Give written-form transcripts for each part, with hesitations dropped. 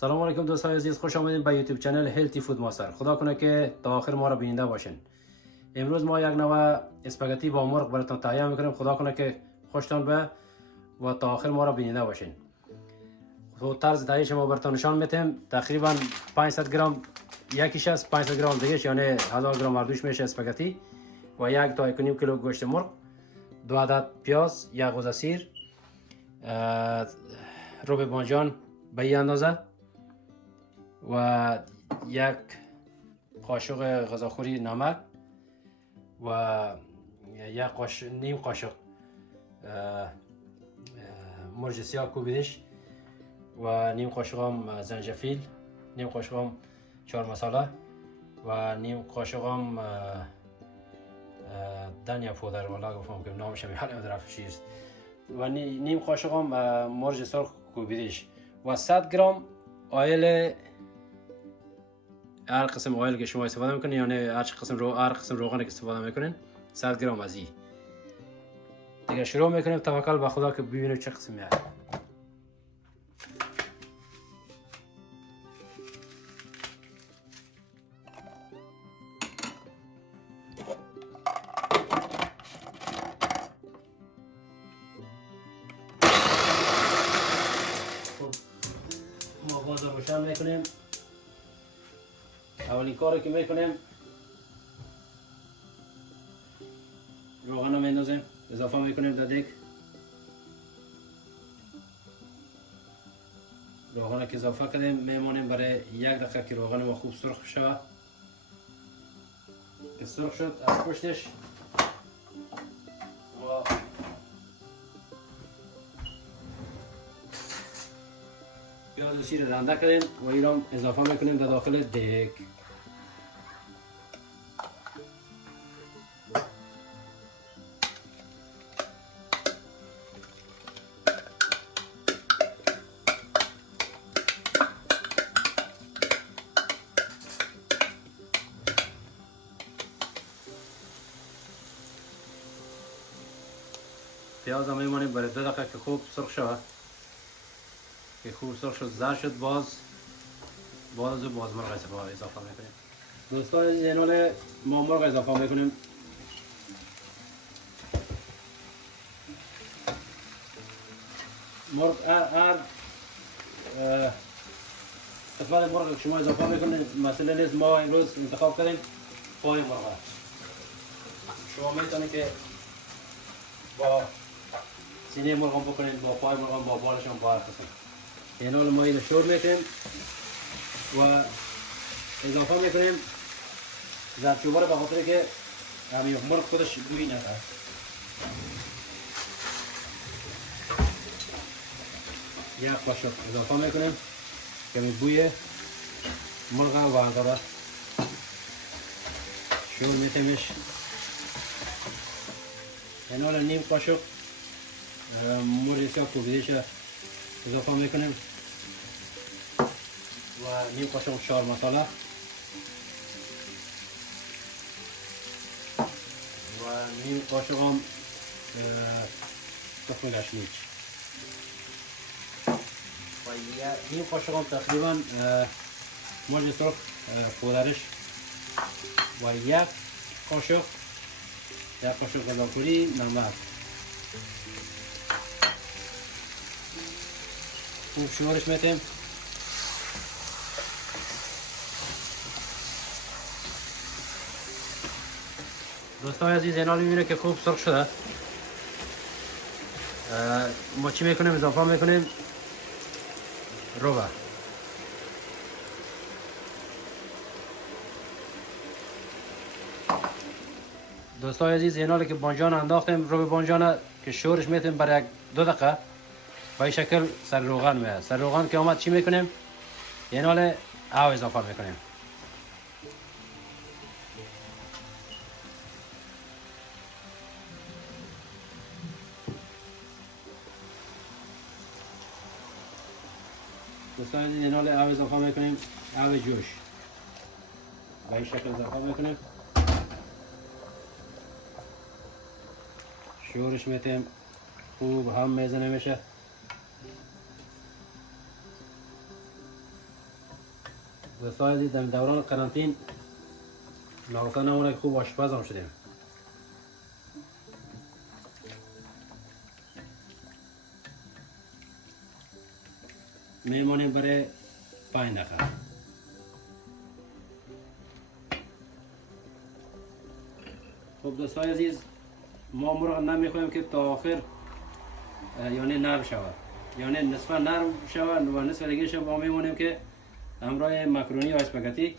سلام علیکم دوستان عزیز، خوش آمدید به یوتیوب چنل هلتی فود ماستر. خدا کنه که تا آخر ما را بیننده باشین. امروز ما یک نوع اسپاگتی با مرغ براتون تهیه میکنیم. خدا کنه که خوشتان به و تا آخر ما را بیننده باشین. تو طرز تهیهش ما براتون نشان میدیم. تقریبا 500 گرم یکیش است، 500 گرم دیگه یعنی 1000 گرم اردوش میشه اسپاگتی و 1 تا 1.5 کیلو گوشت مرغ، 2 عدد پیاز، 1 غوزه سیر، ربع بانجان به این اندازه و 1 قاشق غذاخوری نمک و 1 نیم قاشق مرچ سیاه کوبیدش و نیم قاشق هم زنجفیل، نیم قاشق هم چهار مساله و نیم قاشق هم دنیا پودر، والا گفتم که نامش هم یادم رفت چیست، و نیم قاشق هم مرچ سرخ کوبیدش و 100 گرم آیل، هر قسم آیل که شما استفاده میکنین، یعنی هر قسم روغن که استفاده میکنین 100 گرم از این. دیگه شروع میکنیم. توکل به خدا که ببینیم چه قسم میاد. ما باز روشن میکنیم. اولین کاری که میکنیم روغن رو میندازیم، اضافه میکنیم در دیگ. روغن که اضافه کردیم میمونیم برای 1 دقیقه که روغن ما خوب سرخ شود. که سرخ شد از پشتش و پیاز و شیر رنده کردیم و این رو اضافه میکنیم در داخل دیگ. پیاز هم میمونیم برای 2 دقیقه که خوب سرخ شود. که خوب سرخ شد، زرد شد، باز مرغ اضافه میکنیم. دوستان عزیز، این حال ما مرغ اضافه میکنیم. مرغ هر قسمت مرغ که شما اضافه میکنید مسئله نیست. ما امروز انتخاب کردیم پای مرغ. شما میتونید که با سینه مرغ هم بکنید، با پای مرغ هم، با بالش هم، با هر قسم. این حال ما اینو شور میکنیم و اضافه میکنیم زردچوبه رو، به خاطر که همین مرغ خودش بوی نداره. یک قاشق اضافه میکنیم که بوی مرغ و انگاره شور میتیمش. این حال نیم قاشق مرچ سیاه کوبیدش اضافه میکنیم و نیم قاشق چهار مساله و نیم قاشق هم تخم گشنیج و نیم قاشق هم تقریبا مرچ سرخ پودرش و 1 قاشق غذاخوری نمک. خوب شورش میتیم. دوستان عزیز، این حال میبینه که خوب سرخ شده. ما چی میکنیم؟ اضافه میکنیم ربع. دوستان عزیز، این حالی که بانجان انداختیم، ربع بانجان که شورش میتیم برای 2 دقیقه با این شکل سر روغن میاد. سر روغن که آمد چی میکنیم؟ این حال او اضافه میکنیم. دوستان عزیز، این حال او اضافه میکنیم، او جوش با این شکل اضافه میکنیم. شورش میتیم، خوب هم میزنه میشه. دوستان عزیز در دوران قرنطین ناگفتن نمونه که خوب آشپز هم شدیم. میمونیم برای 5 دقیقه. خب دوستان عزیز ما مرغ نمیخوایم که تا آخر یعنی نرم شود، یعنی نصف نرم شود و نصف دیگه شب ما میمونیم که همراه مکرونی یا اسپاگتی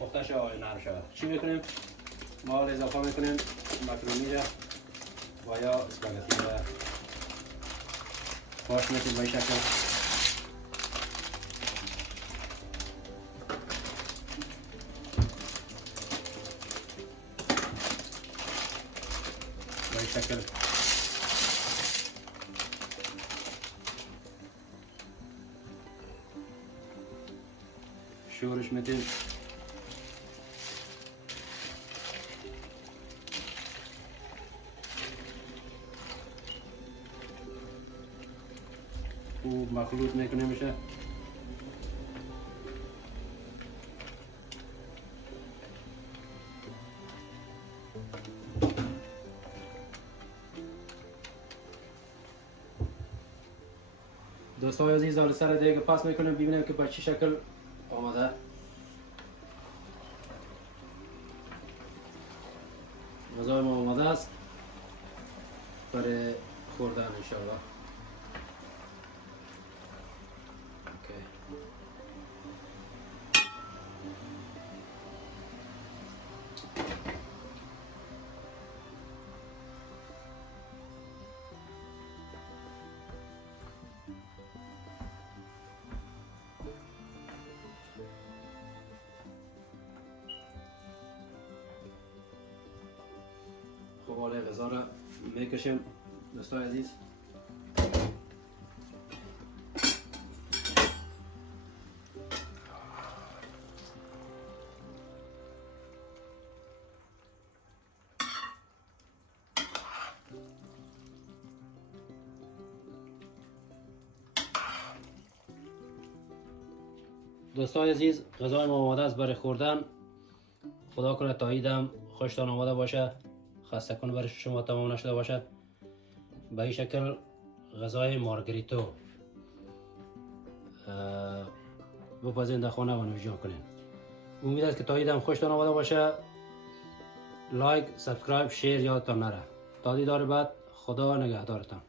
پخته شود نرم شود. چی میکنیم؟ ما اضافه میکنیم مکرونی را و یا اسپاگتی را پاش میکنیم به این شکل. به این شکل شورش میدیم. خوب مخلوط میکنیم میشه. دوستان عزیز حالا سر دیگه پاس میکنیم ببینیم که با چه شکل آماده. غذای ما آماده است برای خوردن انشاءالله. اوکی. خب حالا غذا را میکشیم دوستان عزیز. دوستان عزیز غذای ما آماده است برای خوردن. خدا کنه تا عیدم خوشتان آماده باشه، خسته کن برای شما تمام نشده باشد. به این شکل غذای مارگریتو بپزین در خانه و نوشجان کنین. امید است که تا عیدم خوشتان آماده باشه. لایک، سابسکرایب، شیر یادتان نره. تا دیدار بعد، خدا نگهدارتان.